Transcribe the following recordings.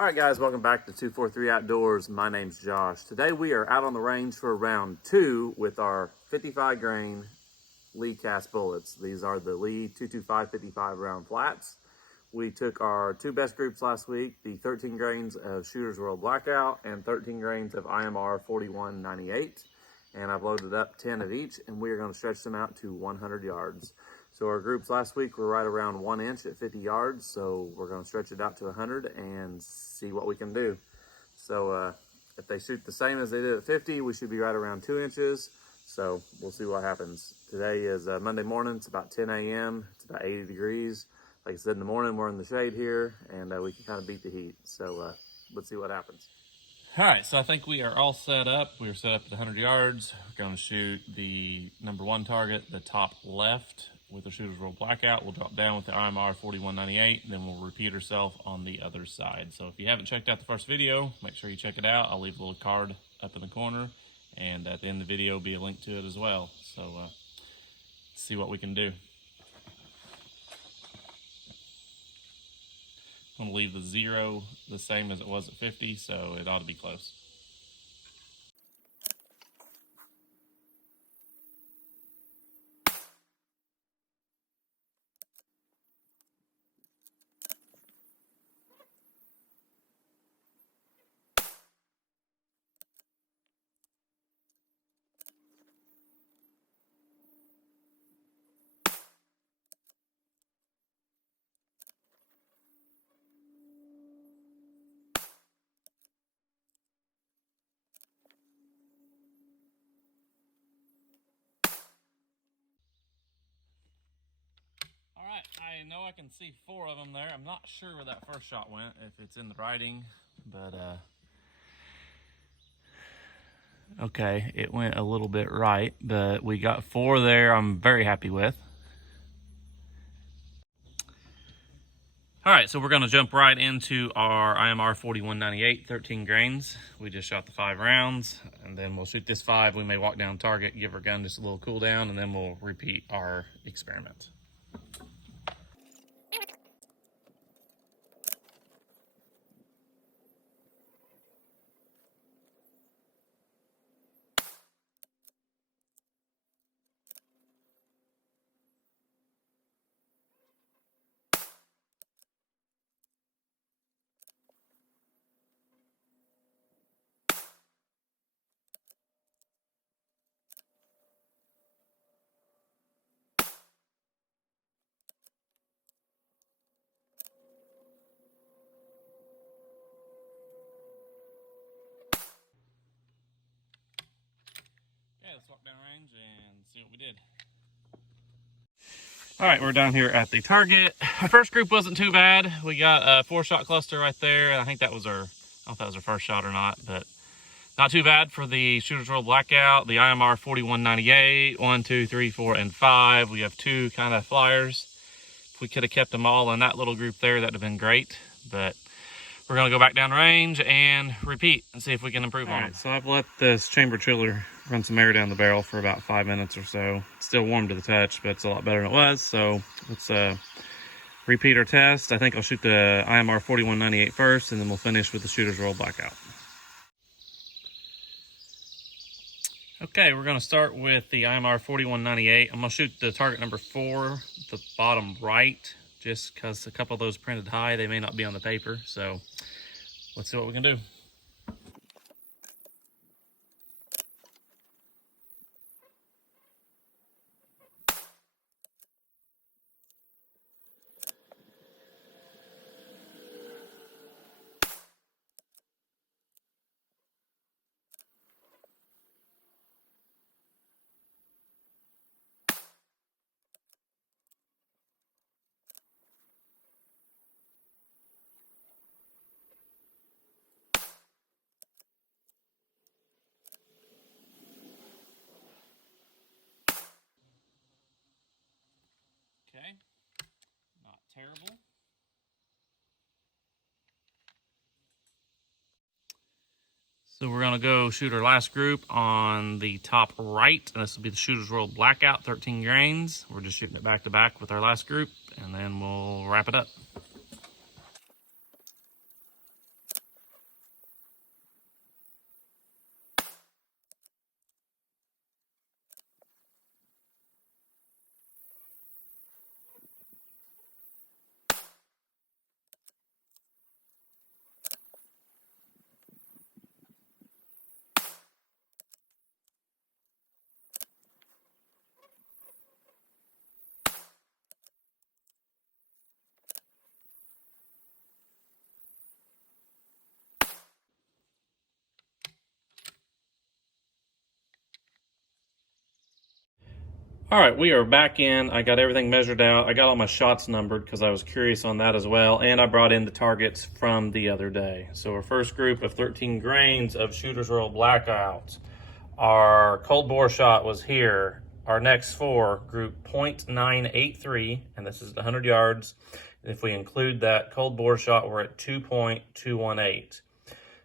All right, guys, welcome back to 243 Outdoors. My name's Josh. Today we are out on the range for round 2 with our 55 grain Lee cast bullets. These are the Lee 225 55 round flats. We took our 2 best groups last week, the 13 grains of Shooter's World Blackout and 13 grains of IMR 4198. And I've loaded up 10 of each, and we are going to stretch them out to 100 yards. So our groups last week were right around 1 inch at 50 yards. So we're going to stretch it out to 100 and see what we can do. So if they shoot the same as they did at 50, we should be right around 2 inches. So we'll see what happens. Today is Monday morning. It's about 10 a.m. It's about 80 degrees. Like I said, in the morning, we're in the shade here, and we can kind of beat the heat. So let's see what happens. All right, so I think we are all set up. We are set up at 100 yards. We're going to shoot the number 1 target, the top left, with the Shooter's World Blackout. We'll drop down with the IMR 4198, and then we'll repeat ourselves on the other side. So if you haven't checked out the first video, make sure you check it out. I'll leave a little card up in the corner, and at the end of the video will be a link to it as well. So let's see what we can do. I'm going to leave the 0 the same as it was at 50, so it ought to be close. All right, I know I can see 4 of them there. I'm not sure where that first shot went, if it's in the writing, but okay, it went a little bit right, but we got 4 there I'm very happy with. All right, so we're gonna jump right into our IMR 4198, 13 grains. We just shot the 5 rounds, and then we'll shoot this 5. We may walk down target, give our gun just a little cool down, and then we'll repeat our experiment. Okay, let's walk down range and see what we did. All right, we're down here at the target. Our first group wasn't too bad. We got a 4-shot cluster right there. I think that was our, I don't know if that was our first shot or not, but not too bad for the Shooter's World Blackout. The IMR 4198, 1, 2, 3, 4, and 5. We have 2 kind of flyers. If we could have kept them all in that little group there, that'd have been great. But we're gonna go back down range and repeat and see if we can improve on it. So I've let this chamber chiller run some air down the barrel for about 5 minutes or so. It's still warm to the touch, but it's a lot better than it was. So let's repeat our test. I think I'll shoot the IMR 4198 first, and then we'll finish with the Shooter's World Blackout. Okay, we're gonna start with the IMR 4198. I'm gonna shoot the target number 4, the bottom right, just because a couple of those printed high, they may not be on the paper. So let's see what we can do. Okay, not terrible. So we're gonna go shoot our last group on the top right, and this will be the Shooter's World Blackout, 13 grains. We're just shooting it back to back with our last group, and then we'll wrap it up. All right, we are back in. I got everything measured out. I got all my shots numbered because I was curious on that as well. And I brought in the targets from the other day. So our first group of 13 grains of Shooter's Roll Blackout. Our cold bore shot was here. Our next four, group .983, and this is 100 yards. And if we include that cold bore shot, we're at 2.218.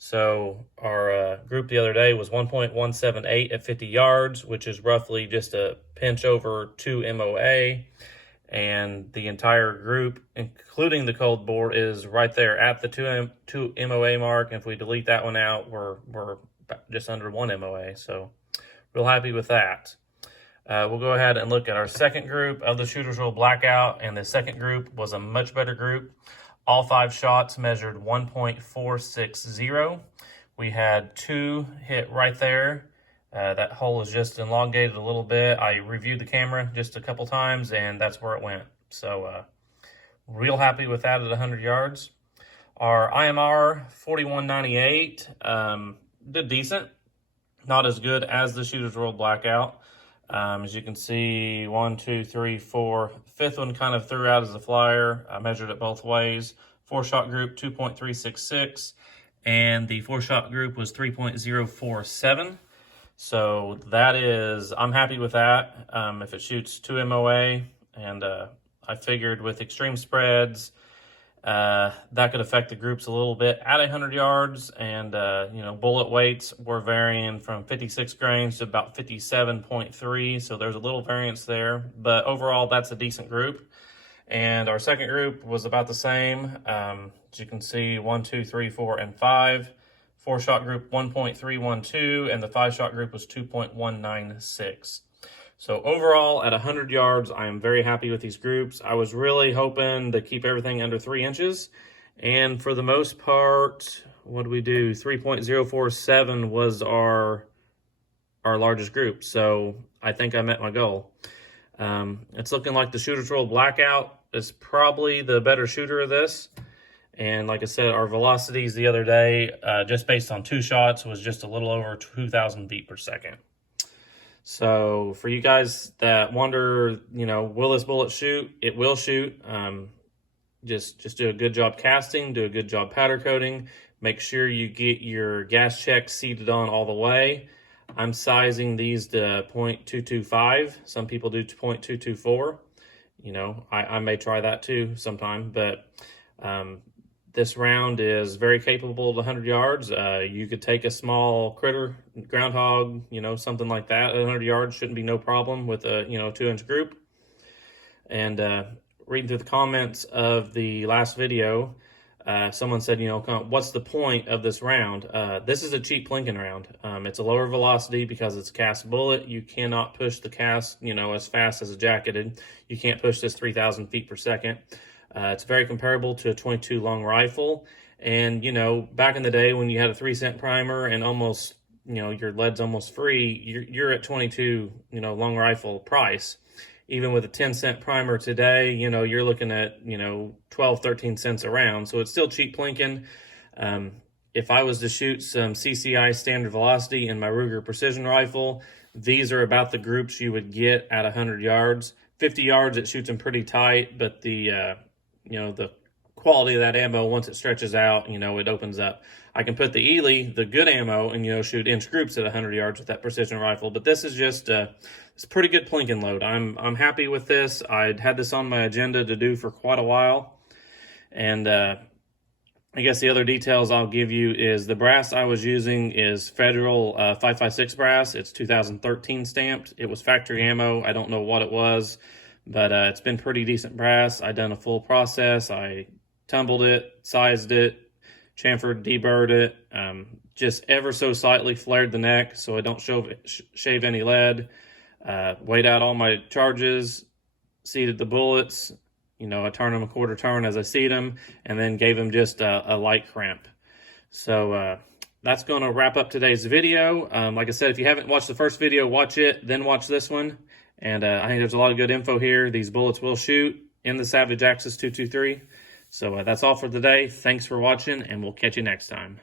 So our group the other day was 1.178 at 50 yards, which is roughly just a pinch over 2 MOA. And the entire group, including the cold bore, is right there at the 2 MOA mark. And if we delete that one out, we're just under 1 MOA. So real happy with that. We'll go ahead and look at our second group of the Shooter's Roll Blackout. And the second group was a much better group. All 5 shots measured 1.460. We had 2 hit right there. That hole is just elongated a little bit. I reviewed the camera just a couple times, and that's where it went. So real happy with that at 100 yards. Our IMR 4198 did decent. Not as good as the Shooter's Roll Blackout. As you can see, 1, 2, 3, 4. Fifth one kind of threw out as a flyer. I measured it both ways. 4-shot group 2.366, and the 4-shot group was 3.047. So that is, I'm happy with that. If it shoots 2 MOA, and I figured with extreme spreads, that could affect the groups a little bit at 100 yards, and bullet weights were varying from 56 grains to about 57.3, so there's a little variance there, but overall that's a decent group. And our second group was about the same. As you can see, 1, 2, 3, 4, and 5. 4-shot group 1.312, and the 5-shot group was 2.196. So overall, at 100 yards, I am very happy with these groups. I was really hoping to keep everything under 3 inches. And for the most part, what did we do? 3.047 was our largest group. So I think I met my goal. It's looking like the Shooter's Roll Blackout is probably the better shooter of this. And like I said, our velocities the other day, just based on 2 shots, was just a little over 2,000 feet per second. So for you guys that wonder, will this bullet shoot? It will shoot. Just do a good job casting, do a good job powder coating. Make sure you get your gas check seated on all the way. I'm sizing these to .225. Some people do .224. I may try that too sometime, but this round is very capable at 100 yards. You could take a small critter, groundhog, something like that at 100 yards. Shouldn't be no problem with a, 2-inch group. And reading through the comments of the last video, someone said, what's the point of this round? This is a cheap plinking round. It's a lower velocity because it's a cast bullet. You cannot push the cast, as fast as a jacketed. You can't push this 3,000 feet per second. It's very comparable to a .22 long rifle. And, back in the day when you had a 3-cent primer and almost, your lead's almost free, you're at .22, long rifle price. Even with a 10-cent primer today, you're looking at, 12, 13 cents a round. So it's still cheap plinking. If I was to shoot some CCI standard velocity in my Ruger precision rifle, these are about the groups you would get at 100 yards. 50 yards, it shoots them pretty tight, but the quality of that ammo, once it stretches out, it opens up. I can put the Ely, the good ammo, and, shoot inch groups at 100 yards with that precision rifle. But this is just it's a pretty good plinking load. I'm happy with this. I'd had this on my agenda to do for quite a while. And I guess the other details I'll give you is the brass I was using is Federal 556 brass. It's 2013 stamped. It was factory ammo. I don't know what it was, but it's been pretty decent brass. I done a full process. I tumbled it, sized it, chamfered, deburred it, just ever so slightly flared the neck so I don't shave any lead. Weighed out all my charges, seated the bullets. I turned them a quarter turn as I seat them, and then gave them just a light crimp. So that's going to wrap up today's video. Like I said, if you haven't watched the first video, watch it, then watch this one. And I think there's a lot of good info here. These bullets will shoot in the Savage Axis 223. So that's all for today. Thanks for watching, and we'll catch you next time.